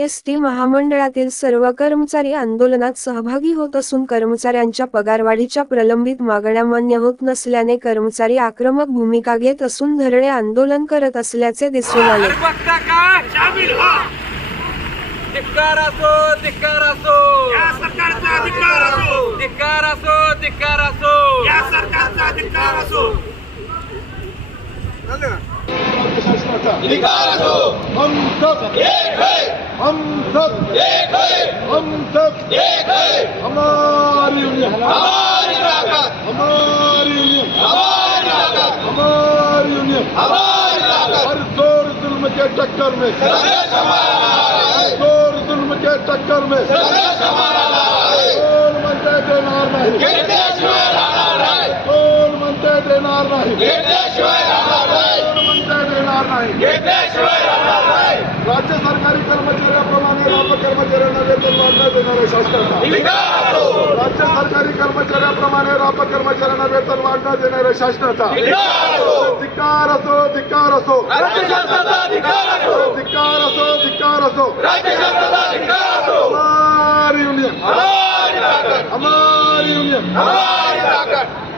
ST. महामंडळातील सर्व कर्मचारी आंदोलनात सहभागी होत असून कर्मचाऱ्यांच्या पगारवाढीच्या प्रलंबित मागण्या मान्य होत नसल्याने कर्मचारी आक्रमक भूमिका घेत असून धरणे आंदोलन करत असल्याचे दिसून आले. धिक्कार असो, धिक्कार असो, या सरकारचा धिक्कार असो, धिक्कार असो, धिक्कार असो, या सरकारचा धिक्कार असो. धिक्कार असो. हम सब एक है, हम सब एक है, हम सब एक है. हमारी यूनियन, हमारी ताकत, हमारी यूनियन, हमारी ताकत, हमारी यूनियन, हमारी ताकत. हर जोर जुल्म के टक्कर में संघर्ष हमारा है. जोर जुल्म के टक्कर में संघर्ष हमारा है. कोण म्हणते देणार नाही, घेतल्याशिवाय राहणार नाही. कोण म्हणते देणार नाही, घेतल्याशिवाय राहणार नाही. कोण म्हणते देणार नाही, घेतल्याशिवाय राहणार नाही. राज्य सरकारी कर्मचाऱ्याप्रमाणे राज्य कर्मचाऱ्यांना वेतन वाढवण्यात येणाऱ्या शासनाचा धिक्कार असो. राज्य सरकारी कर्मचाऱ्याप्रमाणे राज्य कर्मचाऱ्यांना वेतन वाढवण्यात येणाऱ्या शासनाचा धिक्कार असो. धिक्कार असो, धिक्कार असो, राज्य शासनाचा धिक्कार असो. धिक्कार असो, धिक्कार असो, राज्य शासनाचा धिक्कार असो. हमारी यूनियन, हमारी ताकत, हमारी यूनियन, हमारी ताकत.